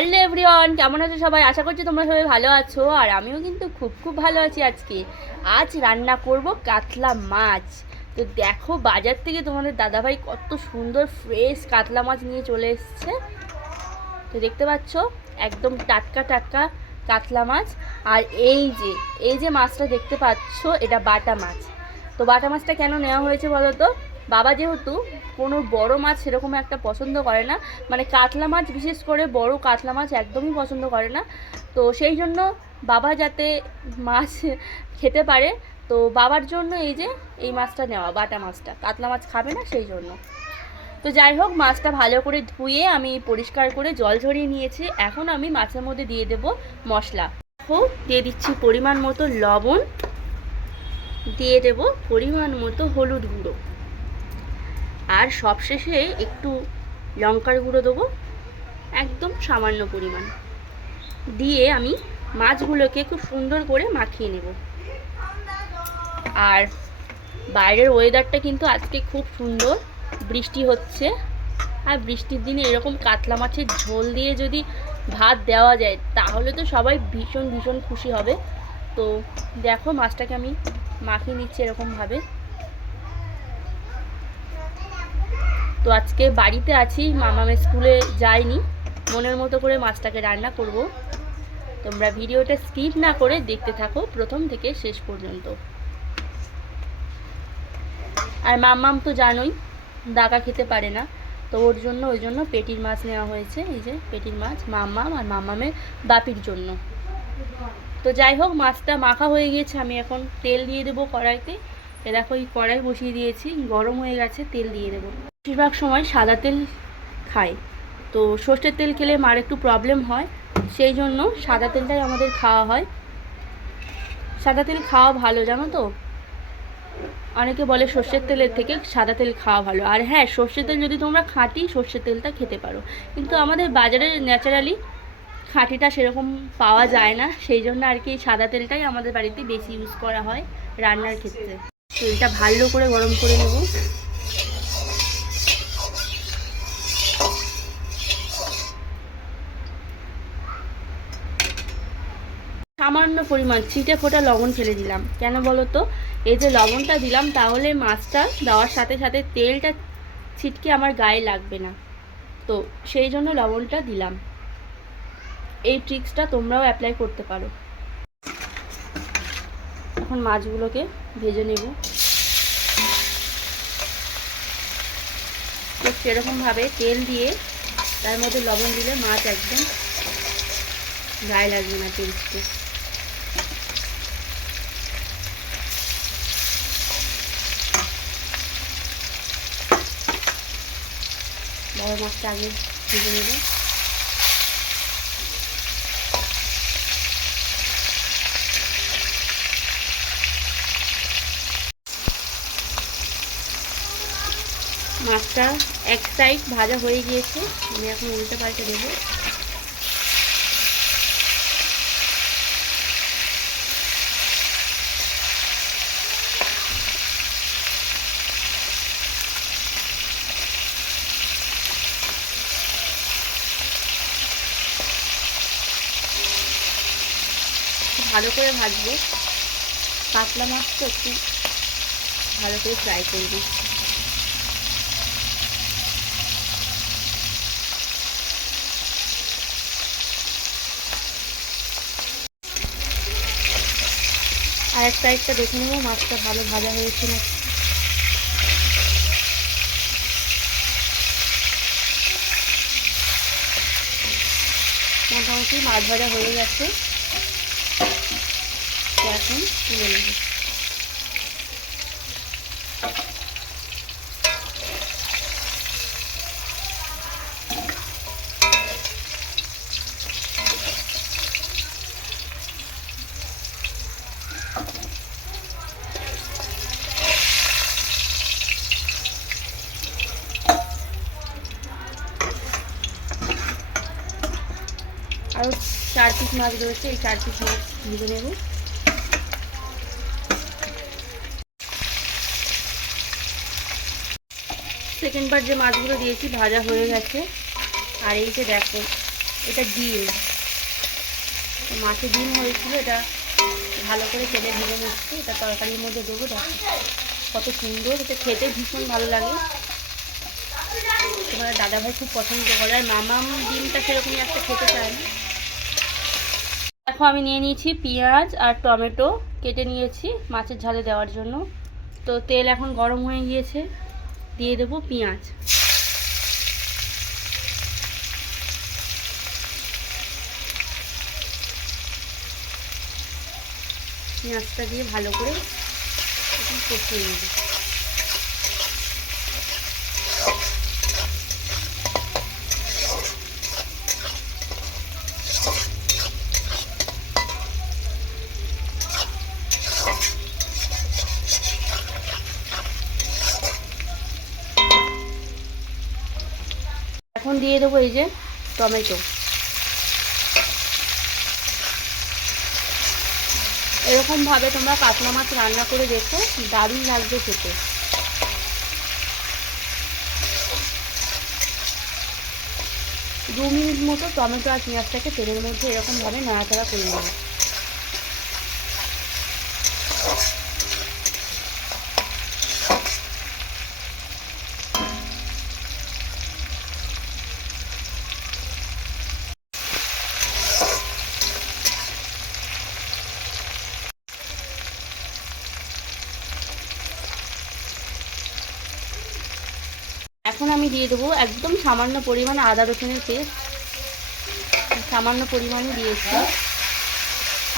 Hello everyone, কেমন আছো সবাই? আশা করছি তোমরা সবাই ভালো আছো, আর আমিও কিন্তু খুব খুব ভালো আছি আজকে। আজ রান্না করব কাতলা মাছ। তো দেখো বাজার থেকে তোমাদের দাদাভাই কত সুন্দর ফ্রেশ কাতলা মাছ নিয়ে চলে এসছে। তো দেখতে পাচ্ছ, একদম টাটকা টাটকা কাতলা মাছ। আর এই যে এই যে মাছটা দেখতে পাচ্ছ, এটা বাটা মাছ। তো বাটা মাছটা কেন নেওয়া হয়েছে বলো তো? বাবা যেহেতু কোনো বড় মাছ সেরকম একটা পছন্দ করে না মানে কাতলা মাছ বিশেষ করে বড় কাতলা মাছ একদমই পছন্দ করে না। তো সেই জন্য বাবা যাতে মাছ খেতে পারে, তো বাবার জন্য এই যে, এই মাছটা নেওয়া, বাটা মাছটা। কাতলা মাছ খাবে না সেই জন্য। তো যাই হোক, মাছটা ভালো করে ধুয়ে আমি পরিষ্কার করে জল ঝরিয়ে নিয়েছি। এখন আমি মাছের মধ্যে দিয়ে দেব মশলা। দিয়ে দিচ্ছি পরিমাণ মতো লবণ, দিয়ে দেব পরিমাণ মতো হলুদ গুঁড়ো। আর সবশেষে একটু লঙ্কার গুঁড়ো দেবো, একদম সামান্য পরিমাণ। দিয়ে আমি মাছগুলোকে খুব সুন্দর করে মাখিয়ে নেব। আর বাইরের ওয়েদারটা কিন্তু আজকে খুব সুন্দর, বৃষ্টি হচ্ছে। আর বৃষ্টির দিনে এরকম কাতলা মাছের ঝোল দিয়ে যদি ভাত দেওয়া যায়, তাহলে তো সবাই ভীষণ ভীষণ খুশি হবে। তো দেখো মাছটাকে আমি মাখিয়ে নিচ্ছি এরকমভাবে। তো আজকে বাড়িতে আছি, মামামের স্কুলে যাইনি। মনের মতো করে মাছটাকে রান্না করব। তোমরা ভিডিওটা স্কিপ না করে দেখতে থাকো প্রথম থেকে শেষ পর্যন্ত। আর মাম্মাম তো জানোই, দাগা খেতে পারে না। তো ওর জন্য, ওই জন্য পেটির মাছ নেওয়া হয়েছে। এই যে পেটির মাছ মাম্মাম আর মাম্মামের বাপির জন্য। তো যাই হোক, মাছটা মাখা হয়ে গিয়েছে। আমি এখন তেল দিয়ে দেবো কড়াইতে। এ দেখো, এই কড়াই বসিয়ে দিয়েছি। গরম হয়ে গেছে, তেল দিয়ে দেবো। বেশিরভাগ সময় সাদা তেল খাই। তো সর্ষের তেল খেলে মার একটু প্রবলেম হয়, সেই জন্য সাদা তেলটাই আমাদের খাওয়া হয়। সাদা তেল খাওয়া ভালো, জানো তো? অনেকে বলে সর্ষের তেলের থেকে সাদা তেল খাওয়া ভালো। আর হ্যাঁ সর্ষের তেল যদি তোমরা খাঁটি, সর্ষের তেলটা খেতে পারো। কিন্তু আমাদের বাজারে ন্যাচারালি খাঁটিটা সেরকম পাওয়া যায় না। সেই জন্য আর কি সাদা তেলটাই আমাদের বাড়িতে বেশি ইউজ করা হয় রান্নার ক্ষেত্রে। তেলটা ভালো করে গরম করে নেব। সামান্য পরিমাণ ছিটে ফোটা লবণ ফেলে দিলাম। কেন বলো তো এই যে লবণটা দিলাম, তাহলে মাছটা দেওয়ার সাথে সাথে তেলটা ছিটকে আমার গায়ে লাগবে না। তো সেই জন্য লবণটা দিলাম। এই ট্রিক্সটা তোমরাও অ্যাপ্লাই করতে পারো। এখন মাছগুলোকে ভেজে নেব। তো সেরকমভাবে তেল দিয়ে তার মধ্যে লবণ দিলে মাছ একদম গায়ে লাগবে না তেলতে বড় মাছটা আগে ভেজে নেব। মাছটা এক সাইড ভাজা হয়ে গিয়েছে। আমি এখন উল্টে পাল্টে দেবো। ভালো করে ভাজবো। কাতলা মাছ তো একটু ভালো করে ফ্রাই করব আর এক সাইডটা দেখে নেব, মাছটা ভালো ভাজা হয়েছে না মোটামুটি মাছ ভাজা হয়ে গেছে। এখন তুলে নেব। আরও চার পিস মাছ রয়েছে এই চার পিস মাছ নেব। সেকেন্ড বার যে মাছগুলো দিয়েছি, ভাজা হয়ে গেছে। আর এই যে দেখো, এটা ডিম। মাছে ডিম হয়েছিল, এটা ভালো করে তেলে ভেজে নিচ্ছি। এটা তরকারির মধ্যে দেবো, দেখো। কত সুন্দর, এটা খেতে ভীষণ ভালো লাগে। তোমার দাদাভাই খুব পছন্দ করে, আর মামাম ডিমটা সেরকমই একটা খেতে চায় না। দেখো, আমি নিয়ে নিয়েছি পেঁয়াজ আর টমেটো কেটে নিয়েছি মাছের ঝালে দেওয়ার জন্য। তো তেল এখন গরম হয়ে গিয়েছে। দিয়ে দেবো পেঁয়াজ। পেঁয়াজটা দিয়ে ভালো করে কষিয়ে নেব। এখন দিয়ে দেবো এই যে টমেটো। এরকমভাবে তোমরা কাতলা মাছ রান্না করে দেখো, দারুণ লাগবে খেতে। দু মিনিট মতো টমেটো আর পেঁয়াজটাকে তেলের মধ্যে এরকমভাবে নাড়াচাড়া করে নেব। এখন আমি দিয়ে দেবো একদম সামান্য পরিমাণ আদা রসুনের পেস্ট। সামান্য পরিমাণে দিয়েছি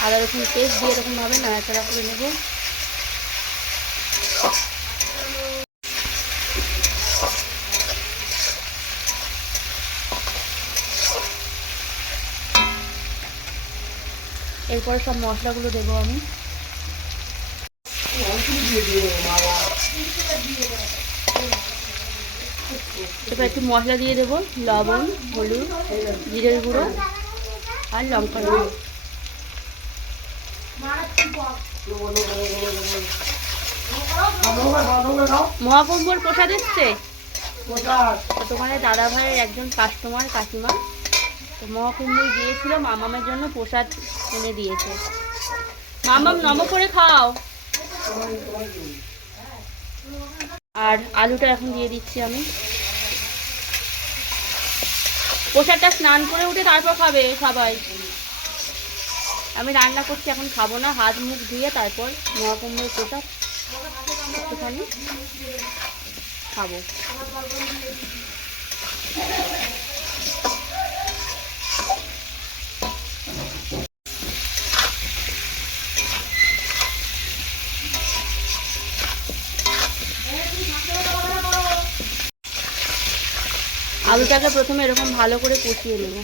আদা রসুন পেস্ট দিয়ে এরকমভাবে নাড়াচাড়া করে নেব। এরপর সব মশলাগুলো দেবো আমি। এবার একটু মশলা দিয়ে দেবো, লবণ, হলুদ, জিরের গুঁড়ো আর লঙ্কা গুঁড়ো। মহাকুম্ভর প্রসাদ এসছে? তো তোমাদের দাদা ভাইয়ের একজন কাস্টমার কাকিমা। তো মহাকুম্ভ গিয়েছিল মামামের জন্য প্রসাদ এনে দিয়েছে। মামাম, নম করে খাও। আর আলুটা এখন দিয়ে দিচ্ছি আমি। প্রসাদটা স্নান করে উঠে তারপর খাবে সবাই। আমি রান্না করছি, এখন খাব না। হাত মুখ ধুয়ে তারপর মহাকুম্ভের প্রসাদ একটুখানি খাব। আলুটাকে প্রথমে এরকম ভালো করে কষিয়ে নেব।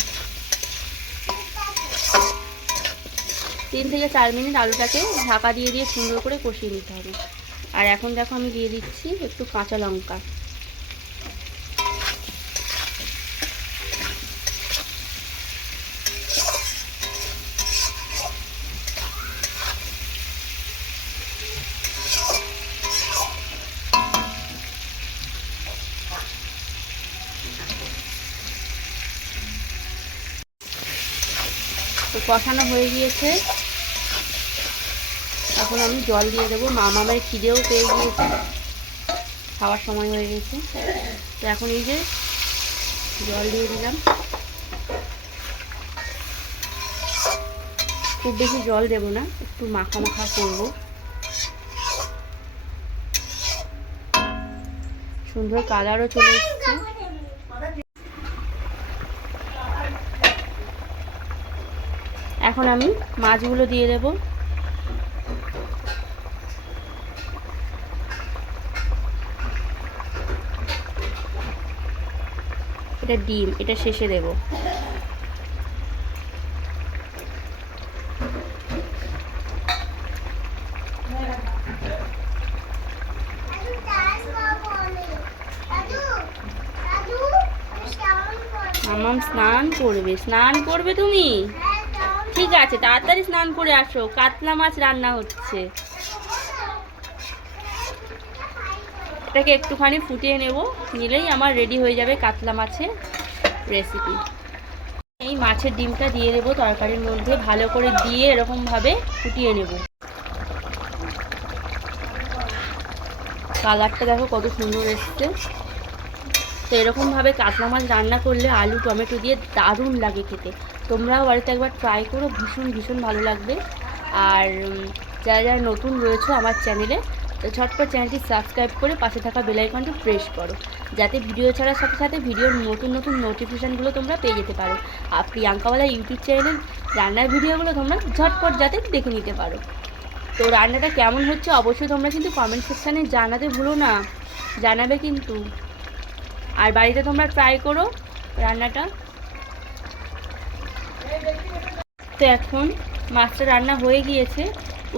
তিন থেকে চার মিনিট আলুটাকে ঢাকা দিয়ে দিয়ে সুন্দর করে কষিয়ে নিতে হবে। আর এখন দেখো আমি দিয়ে দিচ্ছি একটু কাঁচা লঙ্কা। তো কষানো হয়ে গিয়েছে। এখন আমি জল দিয়ে দেবো। মামামের খিদেও পেয়ে গিয়েছে। খাওয়ার সময় হয়ে গেছে। তো এখন এই যে জল দিয়ে দিলাম। খুব বেশি জল দেব না, একটু মাখা মাখা করব। সুন্দর কালারও চলে এসছে। এখন আমি মাছগুলো দিয়ে দেব। এটা ডিম এটা শেষে দেব। মামাম স্নান করবে স্নান করবে তুমি? ঠিক আছে, তাড়াতাড়ি স্নান করে আসো। কাতলা মাছ রান্না হচ্ছে। এটাকে একটুখানি ফুটিয়ে নেব, নিলেই আমার রেডি হয়ে যাবে কাতলা মাছের রেসিপি এই মাছের ডিমটা দিয়ে দেবো তরকারির মধ্যে, ভালো করে দিয়ে এরকমভাবে ফুটিয়ে নেব। কালারটা দেখো কত সুন্দর এসছে। তো এরকমভাবে কাতলা মাছ রান্না করলে আলু, টমেটো দিয়ে দারুণ লাগে খেতে। তোমরাও বাড়িতে একবার ট্রাই করো, ভীষণ ভীষণ ভালো লাগবে। আর যারা যারা নতুন রয়েছে আমার চ্যানেলে তো ঝটপট চ্যানেলটি সাবস্ক্রাইব করে পাশে থাকা বেলাইকনটি প্রেস করো। যাতে ভিডিও ছাড়ার সাথে সাথে ভিডিওর নতুন নতুন নোটিফিকেশানগুলো তোমরা পেয়ে যেতে পারো। আর প্রিয়াঙ্কাওয়ালা ইউটিউব চ্যানেলের রান্নার ভিডিওগুলো তোমরা ঝটপট যাতে দেখে নিতে পারো। তো রান্নাটা কেমন হচ্ছে অবশ্যই তোমরা কিন্তু কমেন্ট সেকশানে জানাতে ভুলো না। জানাবে কিন্তু। আর বাড়িতে তোমরা ট্রাই করো রান্নাটা। তো এখন মাছটা রান্না হয়ে গিয়েছে।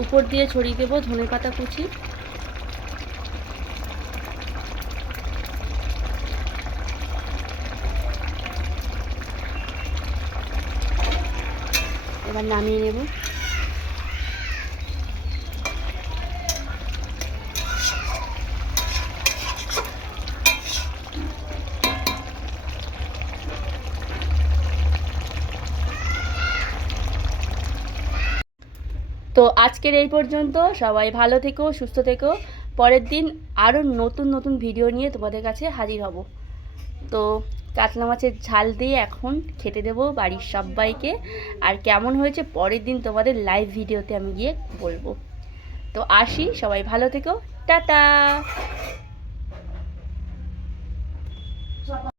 উপর দিয়ে ছড়িয়ে দেবো ধনে পাতা কুচি। এবার নামিয়ে নেব তো আজকের এই পর্যন্ত। সবাই ভালো থেকো, সুস্থ থেকো। পরের দিন আরও নতুন নতুন ভিডিও নিয়ে তোমাদের কাছে হাজির হব। তো কাতলা মাছের ঝাল দিয়ে এখন খেতে দেবো বাড়ির সবাইকে। আর কেমন হয়েছে পরের দিন তোমাদের লাইভ ভিডিওতে আমি গিয়ে বলব। তো আসি, সবাই ভালো থেকো। টাটা!